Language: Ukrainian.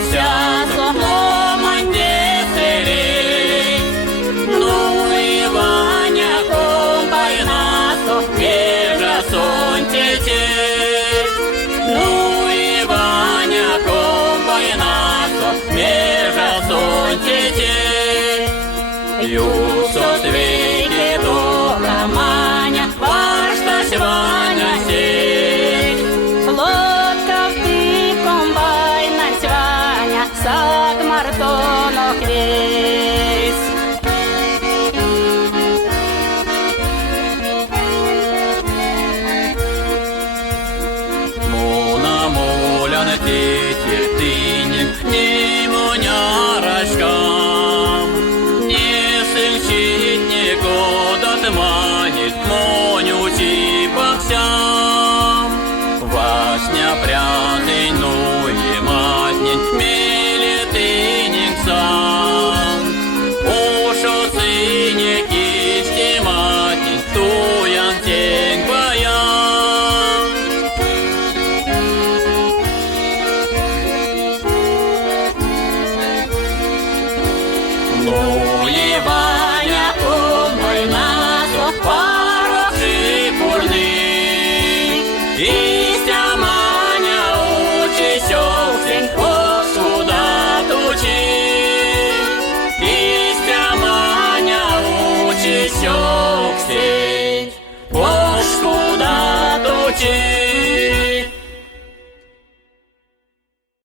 вся соломань веселей. Ну і Ваня комбайнасо, біжа сонце тече. Ну і Ваня комбайнасо, біжа сонце тече. Юсо світі добра маня, варштась Ваня сей. Лодка в ти комбайна Ваня, сак мартонок весь. Муна мулян тетель тынек, не мунярочкам. Не сынчит, не год отманит, монючи по всям. Вашня прятый, ну и матнень, мелет тынек сам. Ушо сыне кисти матнень, туян тень баян. Ну и